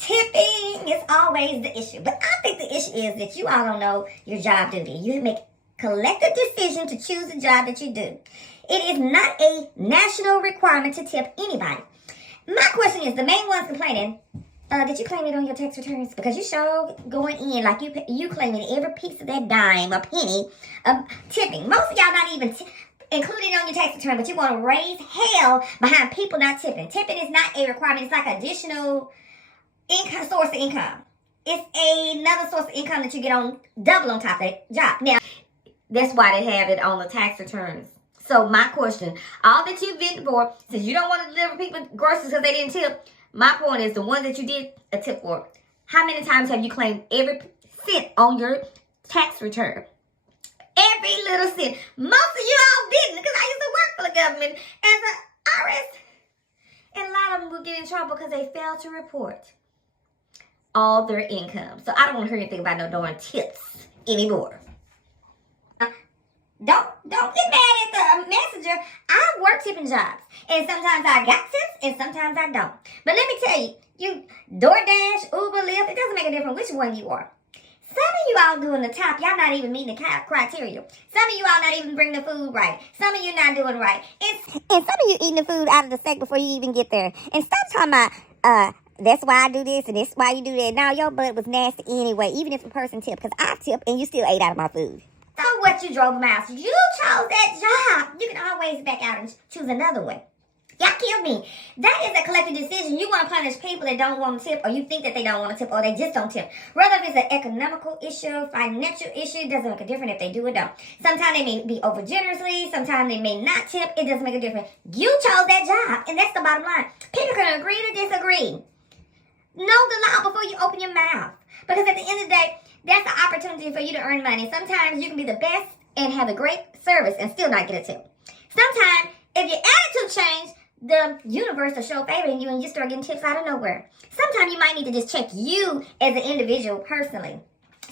Tipping is always the issue. But I think the issue is that you all don't know your job duty. You make collective decision to choose the job that you do. It is not a national requirement to tip anybody. My question is, the main ones complaining, did you claim it on your tax returns? Because you show going in like you claiming every piece of that dime or penny of tipping. Most of y'all not even including on your tax return, but you want to raise hell behind people not tipping. Tipping is not a requirement. It's like additional income, source of income. It's another source of income that you get on double on top of that job. Now, that's why they have it on the tax returns. So my question, all that you've been for, since you don't want to deliver people groceries because they didn't tip, my point is the ones that you did a tip for, how many times have you claimed every cent on your tax return? Every little cent. Most of you all didn't, because I used to work for the government as an IRS. And a lot of them will get in trouble because they failed to report all their income. So I don't want to hear anything about no darn tips anymore. Don't get mad at the messenger. I work tipping jobs. And sometimes I got tips and sometimes I don't. But let me tell you, you DoorDash, Uber, Lyft, it doesn't make a difference which one you are. Some of you all doing the top, y'all not even meeting the criteria. Some of you all not even bringing the food right. Some of you not doing right. And some of you eating the food out of the sack before you even get there. And stop talking about, that's why I do this and that's why you do that. Now your butt was nasty anyway, even if a person tipped, because I tip and you still ate out of my food. So what, you drove them out? You chose that job. You can always back out and choose another one. Y'all kill me. That is a collective decision. You want to punish people that don't want to tip, or you think that they don't want to tip, or they just don't tip. Whether if it's an economical issue, financial issue, it doesn't make a difference if they do or don't. Sometimes they may be over generously. Sometimes they may not tip. It doesn't make a difference. You chose that job, and that's the bottom line. People can agree to disagree. Know the law before you open your mouth. Because at the end of the day, that's an opportunity for you to earn money. Sometimes you can be the best and have a great service and still not get a tip. Sometimes, if your attitude changes, the universe will show favor in you and you start getting tips out of nowhere. Sometimes you might need to just check you as an individual personally.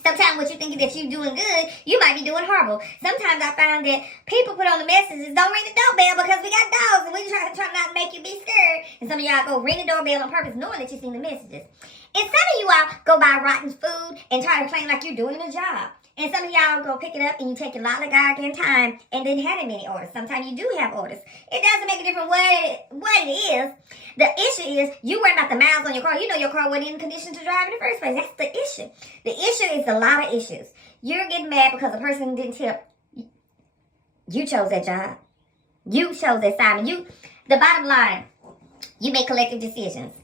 Sometimes what you think that you're doing good, you might be doing horrible. Sometimes I find that people put on the messages, don't ring the doorbell because we got dogs and we try not to make you be scared. And some of y'all go ring the doorbell on purpose knowing that you've seen the messages. And some of you all go buy rotten food and try to claim like you're doing a job. And some of y'all go pick it up and you take a lot of goddamn time and didn't have that many orders. Sometimes you do have orders. It doesn't make a difference what it is. The issue is you worry about the miles on your car. You know your car wasn't in condition to drive in the first place. That's the issue. The issue is a lot of issues. You're getting mad because the person didn't tip. You chose that job. You chose that assignment. The bottom line, you make collective decisions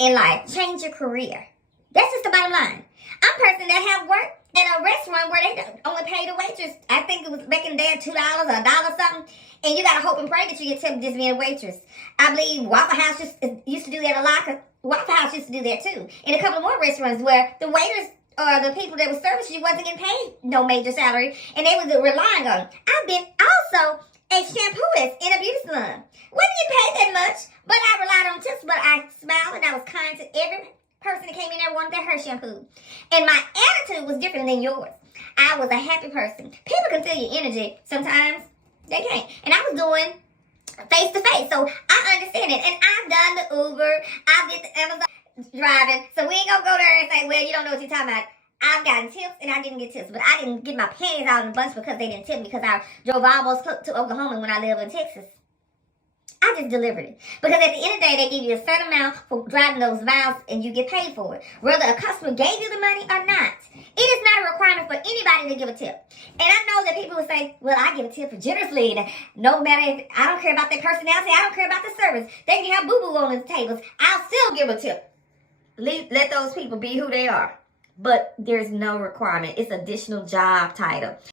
in life. Change your career. That's just the bottom line. I'm a person that have worked at a restaurant where they only pay the waitress. I think it was back in the day $2 or $1 something. And you gotta hope and pray that you get tipped just being a waitress. I believe Waffle House used to do that a lot. Cause Waffle House used to do that too. And a couple of more restaurants where the waiters or the people that were servicing you wasn't getting paid no major salary. And they was relying on it. I've been also a shampooist in a beauty salon. Wasn't getting paid that much, but I relied on tips. But I smiled and I was kind to every person that came in there wanted their hair shampoo. And my attitude was different than yours. I was a happy person. People can feel your energy. Sometimes they can't. And I was doing face to face. So I understand it. And I've done the Uber. I did the Amazon driving. So we ain't gonna go there and say, well, you don't know what you're talking about. I've gotten tips and I didn't get tips. But I didn't get my panties out in a bunch because they didn't tip me because I drove almost to Oklahoma when I lived in Texas. I just delivered it. Because at the end of the day, they give you a certain amount for driving those miles and you get paid for it. Whether a customer gave you the money or not. It is not a requirement for anybody to give a tip. And I know that people will say, well, I give a tip generously. And no matter if I don't care about their personality, I don't care about the service. They can have boo-boo on the tables. I'll still give a tip. Let those people be who they are. But there's no requirement. It's additional job title.